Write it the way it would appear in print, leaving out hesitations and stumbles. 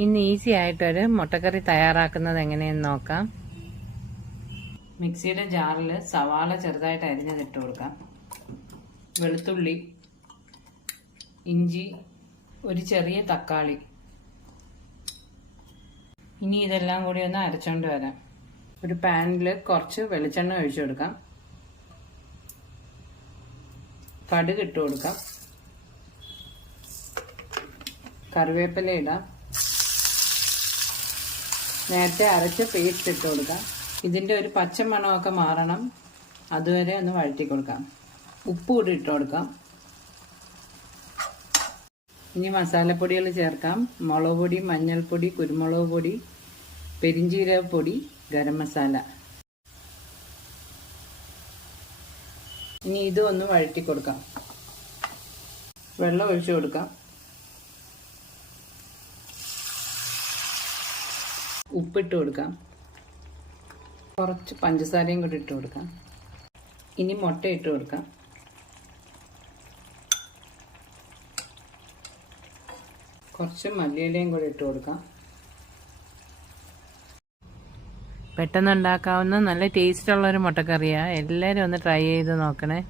ഇന്ന് ഈസി ആയിട്ടൊരു മുട്ടക്കറി തയ്യാറാക്കുന്നത് എങ്ങനെയെന്ന് നോക്കാം. മിക്സിയുടെ ജാറിൽ സവാള ചെറുതായിട്ട് അരിഞ്ഞതിട്ട് കൊടുക്കാം. വെളുത്തുള്ളി, ഇഞ്ചി, ഒരു ചെറിയ തക്കാളി. ഇനി ഇതെല്ലാം കൂടി ഒന്ന് അരച്ചോണ്ട് വരാം. ഒരു പാനിൽ കുറച്ച് വെളിച്ചെണ്ണ ഒഴിച്ചു കൊടുക്കാം. കടുക് ഇട്ട് കൊടുക്കാം. കറിവേപ്പില ഇടാം. നേരത്തെ അരച്ച് പേസ്റ്റ് ഇട്ട് കൊടുക്കാം. ഇതിൻ്റെ ഒരു പച്ചമണമൊക്കെ മാറണം, അതുവരെ ഒന്ന് വഴറ്റി കൊടുക്കാം. ഉപ്പ് കൂടി ഇട്ട് കൊടുക്കാം. ഇനി മസാലപ്പൊടികൾ ചേർക്കാം. മുളക് പൊടി, മഞ്ഞൾപ്പൊടി, കുരുമുളക് പൊടി, പെരിഞ്ജീരകപ്പൊടി, ഗരം മസാല. ഇനി ഇതും ഒന്ന് വഴറ്റി കൊടുക്കാം. വെള്ളം ഒഴിച്ചു കൊടുക്കാം. ഉപ്പിട്ട് കൊടുക്കാം. കുറച്ച് പഞ്ചസാരയും കൂടി ഇട്ട് കൊടുക്കാം. ഇനി മുട്ട ഇട്ട് കൊടുക്കാം. കുറച്ച് മല്ലിയിലയും കൂടി ഇട്ട് കൊടുക്കാം. പെട്ടെന്ന് ഉണ്ടാക്കാവുന്ന നല്ല ടേസ്റ്റുള്ളൊരു മുട്ടക്കറിയാണ്. എല്ലാവരും ഒന്ന് ട്രൈ ചെയ്ത് നോക്കണേ.